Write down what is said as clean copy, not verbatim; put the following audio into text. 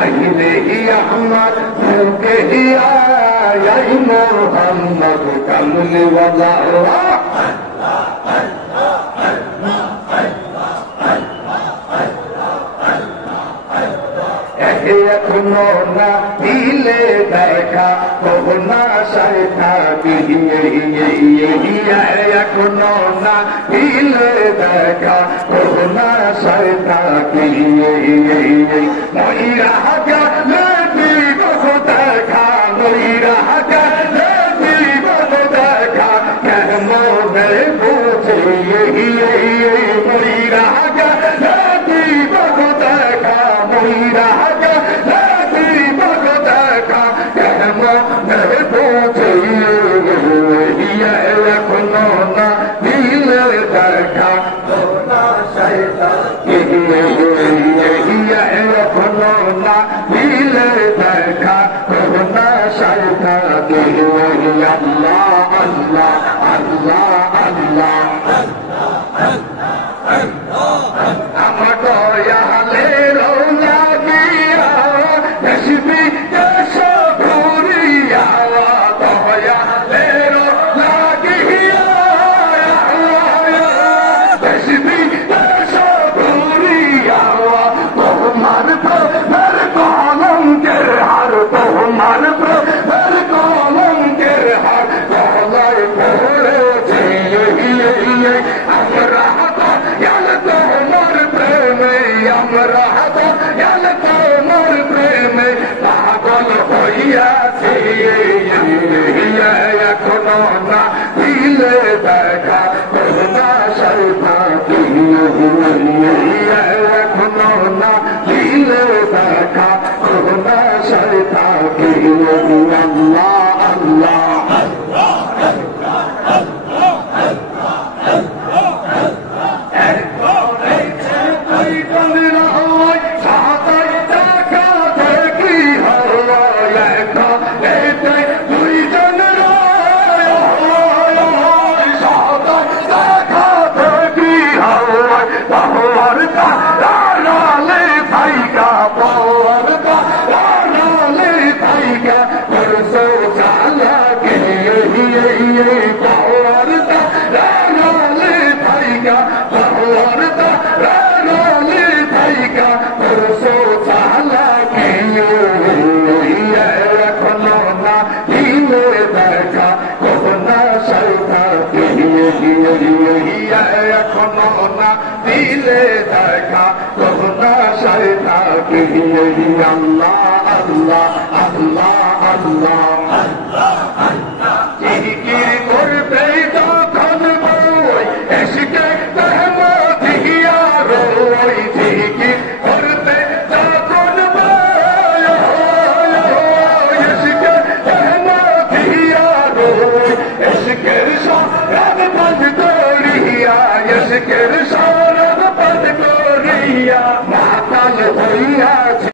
আইনে আহমদ মুকে হিয়া আই মোহাম্মদ কামলি ওয়ালা এখনো না দিলে দেখা কবো না সাইথা এখনো না দিলে দেখা কবো না সাইথা ময়রা গেলে দিব দেখা ময়রা গেলে দিব দেখা কেমনে বুঝে ময়রা গেলে দিব দেখা ময়রা এখনো না দিলে দেখা এখনো না দিলে দেখা করোনা সাইথা আল্লাহ আল্লাহ আল্লাহ আল্লাহ আমার দয়ালে রওনা দিয়া দেশবি দেশ ঘুরিয়া দয়ালে রওনা গিয়া দেশবি দেশ ঘুরিয়া তোমার প্রেমের কলঙ্কের হার তোমার প্রেমের কলঙ্কের হার গলায় পড়েছে আমরা তোমার প্রেমে আমরা তোমার প্রেমে পাগল হইয়াছি এখনো না দিলে দেখা করোনা সাইথা এখনো না দিলে দেখা করোনা সাইথা আল্লাহ আল্লাহ এখনো না দিলে দেখা করোনা সাইথা আল্লাহ আল্লাহ আল্লাহ আল্লাহ জিকির করবে তখন বই এসকে দিয়া রই জিকির করবে তখন বই এসকে দিয়া রই এসকের সরব বন্ধ করিয়া এসকের সরব বন্ধ করিয়া মাতাল হইয়া